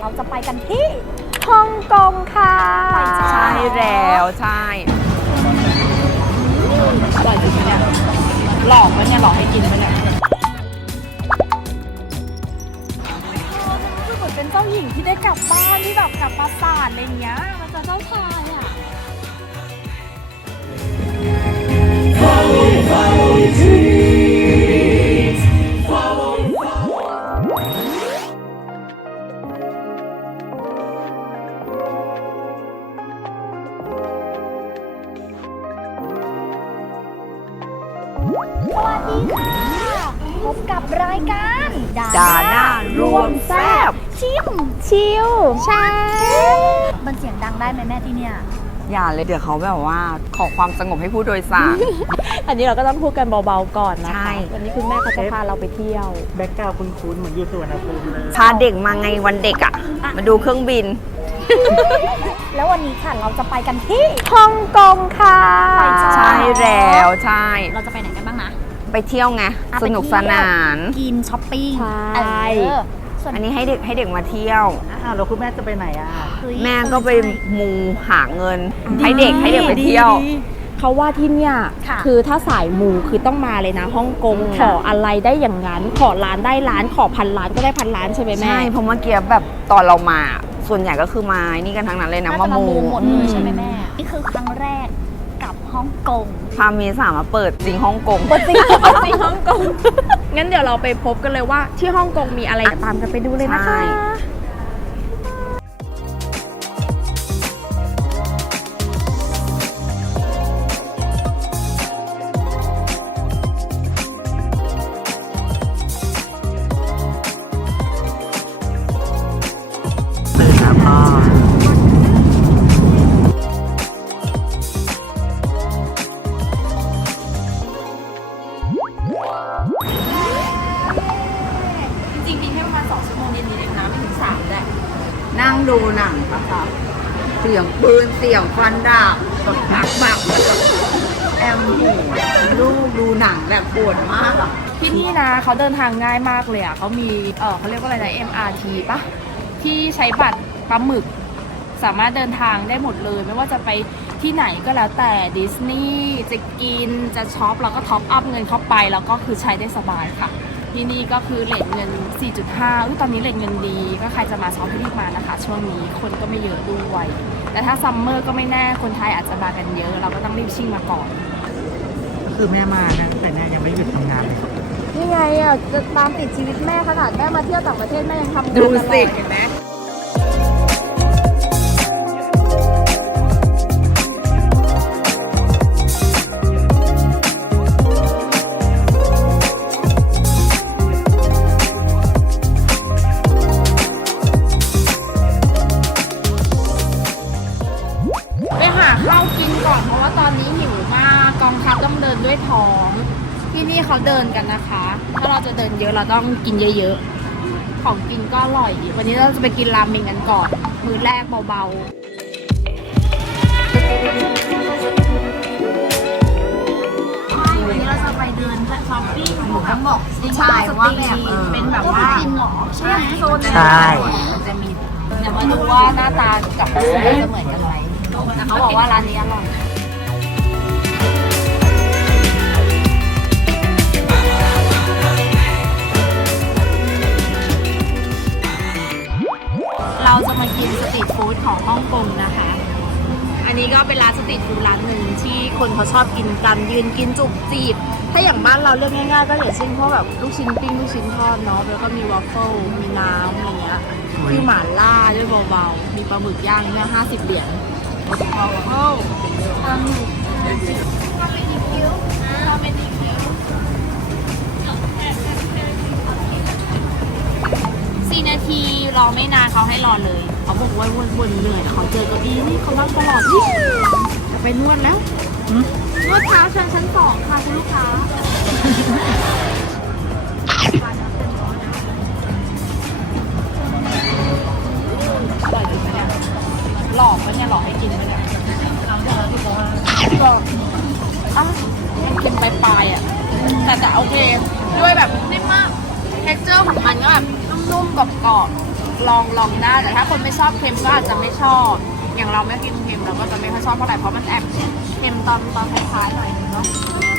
เราจะไปกันที่ฮ่องกงค่ะใช่แล้วใช่อร่อยจริงไหมเนี่ยหลอกปะเนี่ยหลอกให้กินปะเนี่ยคือเหมือนเป็นเจ้าหญิงที่ได้กลับบ้านที่แบบกลับปราสาทอะไรเงี้ยมันจะเจ้าชายอะส บกับรายการดาหน้ารวมแซ่บชิมชิวใช่มันเสียงดังได้ไหมแม่ที่เนี่ย อย่าเลยเดี๋ยวเขาแบบว่าขอความสงบให้ผู้โดยสาร อันนี้เราก็ต้องพูดกันเบาๆก่อนนะใช่ คะวันนี้คุณแม่เขาจะพาเราไปเที่ยว แบ็กกราวด์คุ้นๆเหมือนอยู่สวนภูมิเลย พาเด็กมาไงวันเด็กอะ มาดูเครื่องบิน แล้ววันนี้ค่ะเราจะไปกันที่ฮ่องกงค่ะไปจ้าใช่แล้วใช่ เราจะไปไหนกันบ้างนะ ไปเที่ยวไงอะสนุกไปสเที่ยวนานกินช้อปปิ้งใช่ เออส่วนอันนี้ให้เด็กให้เด็กมาเที่ยว อ้าวแล้วคุณแม่จะไปไหนอะเฮ้ยแม่ก็ไปใช่มูหาเงิน ให้เด็กให้เด็กไปเที่ยว ดีเขาว่าที่เนี่ยค่ะคือถ้าสายมูคือต้องมาเลยนะฮ่องกงขออะไรได้อย่างนั้น ขอล้านได้ล้านขอพันล้านก็ได้พันล้านใช่ไหมแม่ ใช่เพราะเมื่อกี้แบบตอนเรามา ส่วนใหญ่ก็คือมานี่กันทั้งนั้นเลยนะน่ามาจะมามูมูหมดเลยใช่ไหมแม่ นี่คือครั้งแรก กับฮ่องกงพาเมษามาเปิดจริงฮ่องกงจริงจริงฮ่องกง งั้นเดี๋ยวเราไปพบกันเลยว่าที่ฮ่องกงมีอะไรตามกันไปดูเลยนะคะใช่ตื่นนะพ่อจริง เขาเดินทางง่ายมากเลยอะเขามีเออเขาเรียกว่าอะไรนะ MRT ปะที่ใช้บัตรปลาหมึก สามารถเดินทางได้หมดเลย ไม่ว่าจะไปที่ไหนก็แล้วแต่ดิสนีย์จะกินจะช็อปเราก็ท็อปอัพเงินเข้าไป แล้วก็คือใช้ได้สบายค่ะที่นี่ก็คือเลทเงิน 4.5อุ๊ยตอนนี้เลทเงินดี ก็ใครจะมาช็อปให้รีบมานะคะ ช่วงนี้คนก็ไม่เยอะด้วยแต่ถ้าซัมเมอร์ก็ไม่แน่คนไทยอาจจะมากันเยอะ เราก็ต้องรีบชิ่งมาก่อน ก็คือแม่มานะแต่แม่ยังไม่หยุดทำงานเลย นี่ไงอะจะตามติดชีวิตแม่ขนาดแม่มาเที่ยวต่างประเทศแม่ยังทำดูงานตลอสิเห็นไหมาเราจะเดินเยอะเราต้องกินเยอะๆ ของกินก็อร่อย วันนี้เราจะไปกินราเมงกันก่อน มื้อแรกเบาๆวันนี้เราจะไปเดินช้อปปิ้งของทั้งหมดใช่ว่าแบบเออเป็นแบบว่าจริงเหรอใช่โซนใช่มันจะมีเดี๋ยวมาดูว่าหน้าตากับโซนจะเหมือนกันไหมแต่เขาบอกว่าร้านนี้อร่อย เราจะมากินสตรีทฟู้ดของฮ่องกงนะคะ อันนี้ก็เป็นร้านสตรีทฟู้ดร้านหนึ่งที่คนเขาชอบกินกันยืนกินจุกจีบ ถ้าอย่างบ้านเราเลือกง่ายๆ ก็อย่างเช่นพวกแบบลูกชิ้นปิ้งลูกชิ้นทอดเนาะแล้วก็มีวอฟเฟิลมีน้ำอะไรเงี้ยคือหม่าล่าด้วยเบาๆ มีปลาหมึกย่างเนี่ยห้าสิบเหรียญวอฟเฟิลปลาหมึกสี่ นาทีรอไม่นานเขาให้รอเลย เขาบอกว่าวนๆเหนื่อยเขาเจอเก้าอี้นี่เขานั่งตลอดนี่จะไปนวดแล้วนวดเท้าชั้นชั้นสองค่ะคุณลูกค้าอร่อยจริงไหมเนี่ยหลอกปะเนี่ยหลอกให้กินปะเนี่ยหลอกอะเค็มปลายๆอะแต่แต่โอเค ด้วยแบบนิ่มมากเท็กเจอร์ของมันก็แบบ นุ่มๆกรอบลองลองได้แต่ถ้าคนไม่ชอบเค็มก็อาจจะไม่ชอบ อย่างเราไม่กินเค็มเราก็จะไม่ค่อยชอบเท่าไหร่เพราะมันแอบเค็มตอนตอนท้ายๆหน่อยนึงเนาะ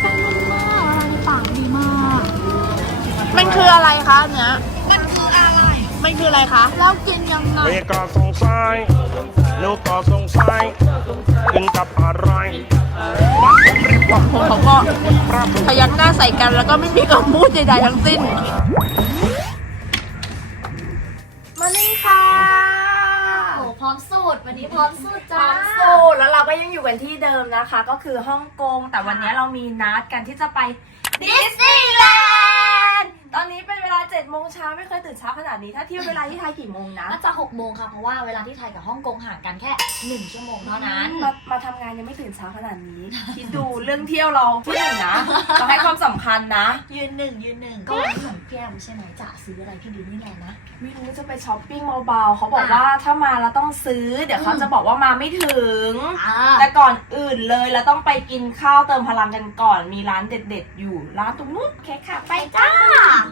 แป้งนุ่มมากในปากดีมาก มันคืออะไรคะอันเนี้ยมันคืออะไรมันคืออะไรคะแล้วกินยังไงเรียกก็สงสัยหนูก็สงสัยกินกับอะไรบัดผมรีบบอกผมเขาก็พยักหน้าใส่กันแล้วก็ไม่มีคำพูดใดๆทั้งสิ้น วันนี้พร้อมสูตรพร้จ้าอมสูตรแล้วเราก็ยังอยู่กันที่เดิมนะคะ ก็คือฮ่องกง แต่วันนี้เรามีนัดกันที่จะไปดิสนีย์แลนด์ ตอนนี้เป็นเวลา7จ็ดโมงเช้าไม่เคยตื่นเช้าขนาดนี้ ถ้าเทียบเวลาที่ไทยกี่โมงนะ น่าจะหกโมงค่ะ เพราะว่าเวลาที่ไทยกับฮ่องกงห่างกันแค่หนึ่งชั่วโมงเท่านั้น มามาทำงานยังไม่ตื่นเช้าขนาดนี้ คิดดูเรื่องเที่ยวเราที่หนึ่งนะ เราให้ความสำคัญนะ ยืนหนึ่งยืนหนึ่งก็วันนี้ของพี่แอมใช่ไหมจะซื้ออะไรพี่ดิสนี่แลนด์นะ ไม่รู้จะไปช้อปปิ้งเบาๆเขาบอกว่าถ้ามาแล้วต้องซื้อ เดี๋ยวเขาจะบอกว่ามาไม่ถึง อ่าแต่ก่อนอื่นเลยเราต้องไปกินข้าวเติมพลังกันก่อน มีร้านเด็ด ๆ อยู่ร้านตรงนู้นโอเคค่ะไปจ้าอัน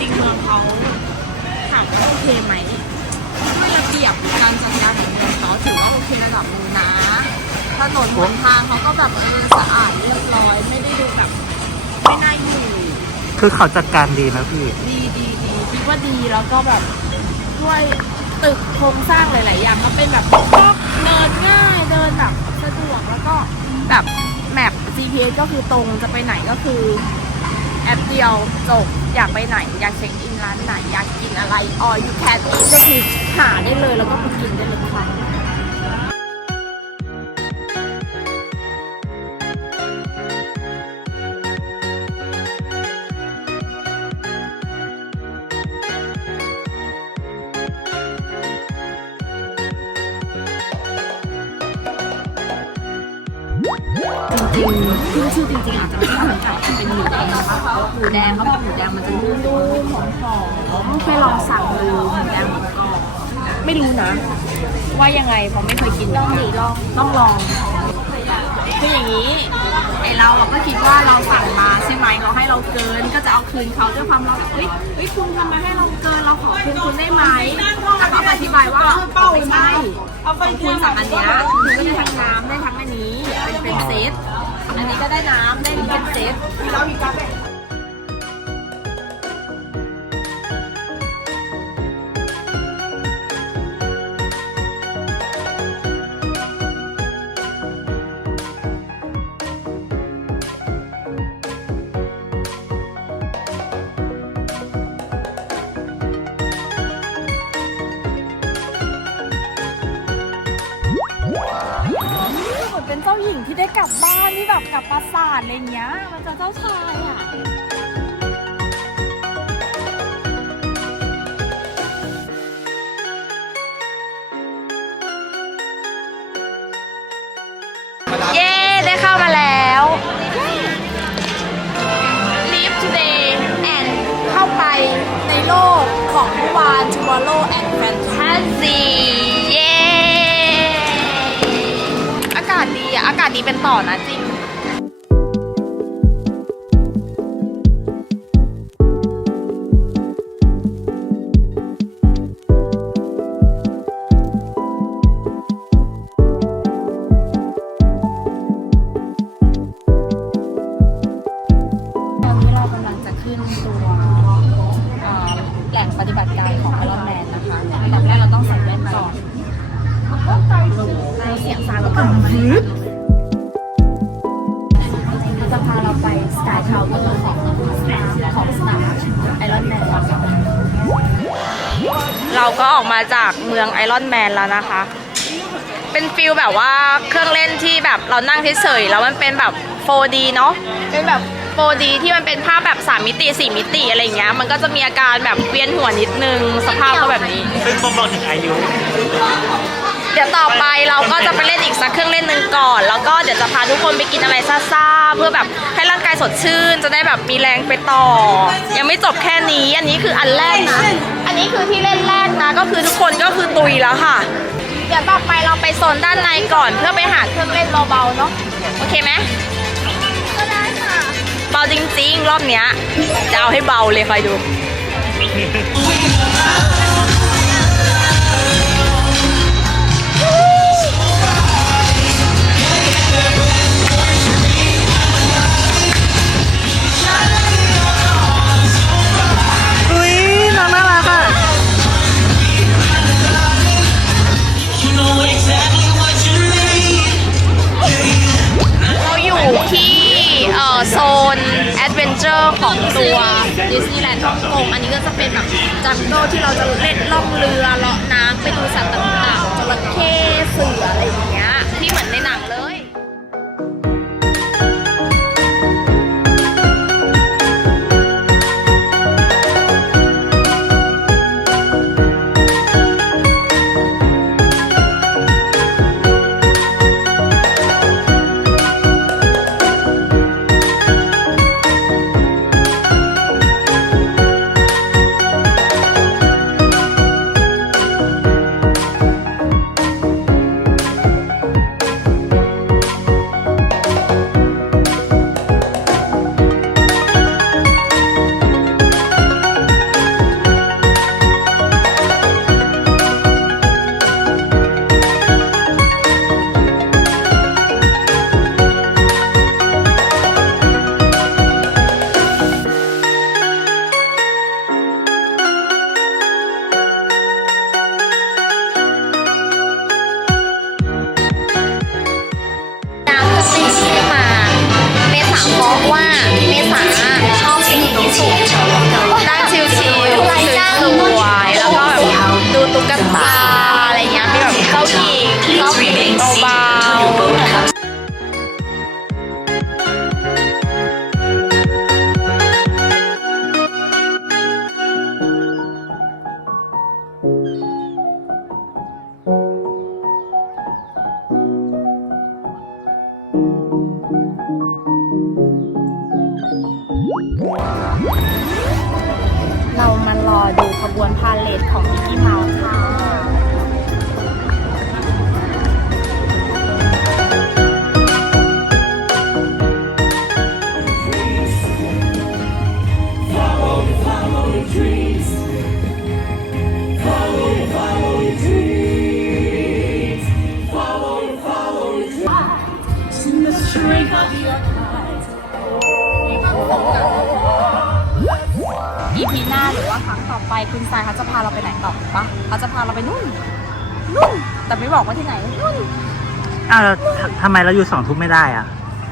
จริงเมืองเขาถามว่าโอเคไหมด้วยระเบียบการจัดการของเมืองเขาถือว่าโอเคระดับหนึงนะถนนหนทางเขาก็แบบเออสะอาดเรียบร้อยไม่ได้ดูแบบ คือเขาจัดการดีนะพี่ ดีดีดีคิดว่าดีแล้วก็แบบด้วยตึกโครงสร้างหลาย ๆ อย่างก็เป็นแบบก็เดินง่ายเดินแบบสะดวกแล้วก็แบบแมป GPS ก็คือตรงจะไปไหนก็คือแอปเดียวจบอยากไปไหน อยากเช็คอินร้านไหน อยากกินอะไรออ you can eat ก็คือหาได้เลยแล้วก็ไปกินได้เลยค่ะ ชื่อจริงๆอาจจะไม่ใช่เหมือนไก่แต่เป็นหมูแดงนะคะหมูแดงเขาบอกหมูแดงมันจะนุ่มๆหอมๆไปลองสั่งดูหมูแดงหมูกรอบไม่รู้นะ ว่ายังไงเพราะไม่เคยกินลองดิลองต้องลองคืออย่างนี้ไอเราเราก็คิดว่าเราสั่งมาใช่ไหมเขาให้เราเกินก็จะเอาคืนเขาด้วยความเราแบบเฮ้ยเฮ้ยคุณทำมาให้เราเกินเราขอคืนคุณได้ไหมแต่เขาอธิบายว่าไม่ใช่ของคุณสั่งอันเนี้ยคุณก็ได้ทั้งน้ำได้ทั้งอันนี้เป็นเป็นเซต อันนี้ก็ได้น้ำได้เป็นเซฟ เจ้าชายอะ เย้ ได้เข้ามาแล้ว Live today and เข้าไปในโลกของเมื่อวาน Tomorrow and Fantasy เย้ อากาศดีอะอากาศดีเป็นต่อนะจริง เราไปสกายทาวเวอร์ของของสตาร์ไอรอนแมนเราก็ออกมาจากเมืองไอรอนแมนแล้วนะคะ เป็นฟิลแบบว่าเครื่องเล่นที่แบบเรานั่งเฉยๆแล้วมันเป็นแบบ 4D เนาะเป็นแบบ 4D ที่มันเป็นภาพแบบ3มิติ 4 มิติอะไรเงี้ย มันก็จะมีอาการแบบเวียนหัวนิดนึง สภาพก็แบบนี้ ซึ่งบ่งบอกถึงอายุ ดี๋ยวต่อไปเราก็จะไปเล่นอีกสักเครื่องเล่นหนึ่งก่อน แล้วก็เดี๋ยวจะพาทุกคนไปกินอะไรซ่าๆเพื่อแบบให้ร่างกายสดชื่น จะได้แบบมีแรงไปต่อ ยังไม่จบแค่นี้ อันนี้คืออันแรกนะ อันนี้คือที่เล่นแรกนะ ก็คือทุกคนก็คือตุยแล้วค่ะ เดี๋ยวต่อไปเราไปโซนด้านในก่อนเพื่อไปหาเครื่องเล่นเบาๆเนาะ โอเคไหมก็ได้ค่ะ เบาจริงๆ รอบเนี้ยจะเอาให้เบาเลยคอยดู จังเกิลที่เราจะเล่นล่องเรือ บวนพาเลทของมิกกี้เมาส์ค่ะ EP หน้าหรือว่าครั้งต่อไปคุณทรายเขาจะพาเราไปไหนต่อปะเขาจะพาเราไปนู่นนู่นแต่ไม่บอกว่าที่ไหนนู่นอ้าวแล้วททำไมเราอยู่สองทุ่มไม่ได้อะ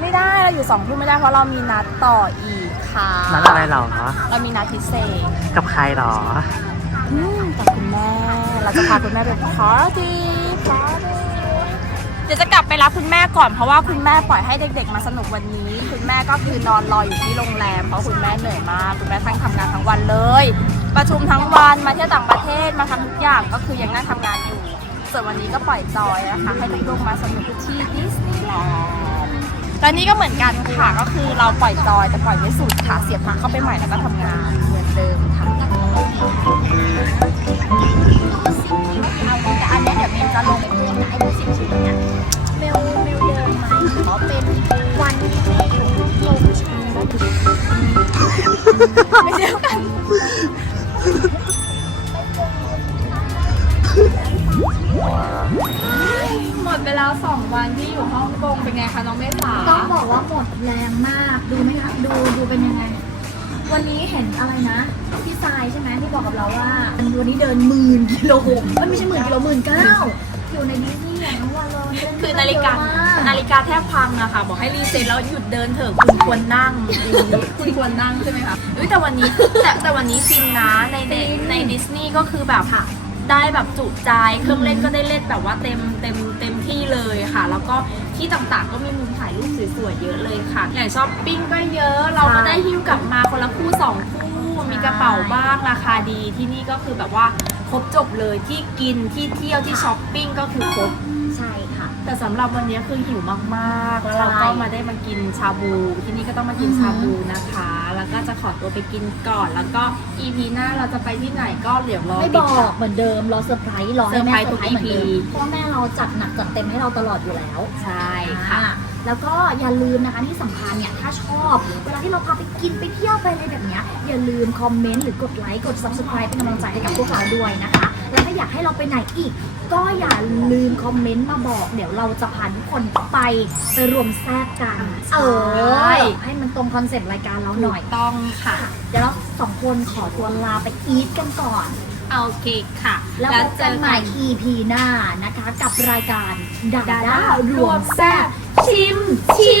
ไม่ได้เราอยู่สองทุ่มไม่ได้เพราะเรามีนัดต่ออีกค่ะนัดอะไรหรอ เรามีนัดพิเศษกับใครหรออืมกับคุณแม่เราจะพาคุณแม่ไปพาร์ตี้พาร์ตี้เดี๋ยวจะกลับไปรับคุณแม่ก่อนเพราะว่าคุณแม่ปล่อยให้เด็ก ๆ มาสนุกวันนี้ คุณแม่ก็คือนอนรออยู่ที่โรงแรม เพราะคุณแม่เหนื่อยมากคุณแม่ทั้งทำงานทั้งวันเลย ประชุมทั้งวันมาเที่ยวต่างประเทศมาทำทุกอย่างก็คือยังนั่งทำงานอยู่ ส่วนวันนี้ก็ปล่อยจอยนะคะให้ลูกๆมาสนุกที่ดิสนีย์แลนด์และนี่ก็เหมือนกันค่ะก็คือเราปล่อยจอยแต่ปล่อยไม่สุดค่ะเสียบปลั๊กเข้าไปใหม่แล้วก็ทำงานเหมือนเดิมค่ะเอาแต่อันนี้เดี๋ยวเมลจะลง ไอ้ดูสิบชิ้นเนี้ยเมลเมลเดิมไหมขอเป็นวันที่ลงชิ้นไม่เดียวกันหมดไปแล้วสองวันที่อยู่ฮ่องกงเป็นไงคะน้องเมษาต้องบอกว่าหมดแรงมากดูไหมคะดูดูเป็นยังไง วันนี้เห็นอะไรนะพี่ทรายใช่ไหมที่บอกกับเราว่าวันนี้เดินหมื่นกิโลเอ้ยไม่ใช่หมื่นกิโลหมื่นเก้าอยู่ในดิสนีย์อะทั้งวันเลยเดิน คือนาฬิกาเยอะมนาฬิกาแทบพังอะค่ะ บอกให้รีเซ็ตแล้วหยุดเดินเถอะคุณควรนั่ง คุณควรนั่งใช่ไหมคะเอ้ยแต่วันนี้แต่แต่วันนี้ฟินนะในในในดิสนีย์ก็คือแบบได้แบบจุใจเครื่องเล่นก็ได้เล่นแบบว่าเต็มเต็มเต็มที่เลยค่ะ แล้วก็ที่ต่างๆก็มีมุมถ่ายรูปสวยๆเยอะเลยค่ะอย่างช้อปปิ้งก็เยอะ เราก็ได้หิ้วกลับมาคนละคู่สองคู่คนมีกระเป๋าบ้างราคาดีที่นี่ก็คือแบบว่าครบจบเลยที่กินที่เที่ยวที่ช้อปปิ้งก็คือครบใช่ค่ะ แต่สำหรับวันนี้คือหิวมากๆ แล้วเราใช่ก็มาได้มากินชาบู ที่นี่ก็ต้องมากินอือหือชาบูนะคะ แล้วก็จะขอตัวไปกินก่อน แล้วก็ EP หน้าเราจะไปที่ไหนก็เดี๋ยวรอไม่ติบดอตาม กเหมือนเดิมรอเซอร์ไพรส์รอให้แม่เซเซออร์ร์ไพไพรรส์ส์ทุกเหมือนเดิม EP เพราะว่าแม่เราจัดหนักจัดเต็มให้เราตลอดอยู่แล้ว ใช่ค่ะ อ่าแล้วก็อย่าลืมนะคะที่สำคัญเนี่ยถ้าชอบ เวลาที่เราพาไปกินไปเที่ยวไปอะไรแบบเนี้ยอย่าลืมคอมเมนต์หรือกดไลค์กด subscribe เป็นกำลังใจให้กับพวกเราด้วยนะคะ แล้วถ้าอยากให้เราไปไหนอีก ก็อย่าลืมคอมเมนต์มาบอก เดี๋ยวเราจะพาทุกคนไปไปรวมแทรกกันใช่เออ ให้มันตรงคอนเซปต์รายการเราหหน่น่ออยยต้องค่ะ เดี๋ยวเราสองคนขอตัวลาไปอีทกันก่อน โอเคค่ะ แล้วพบกันใหม่ EP หน้านะคะ กับรายการดาดาด้าด้ารรววมมแซ่แซ่บบชิมชิ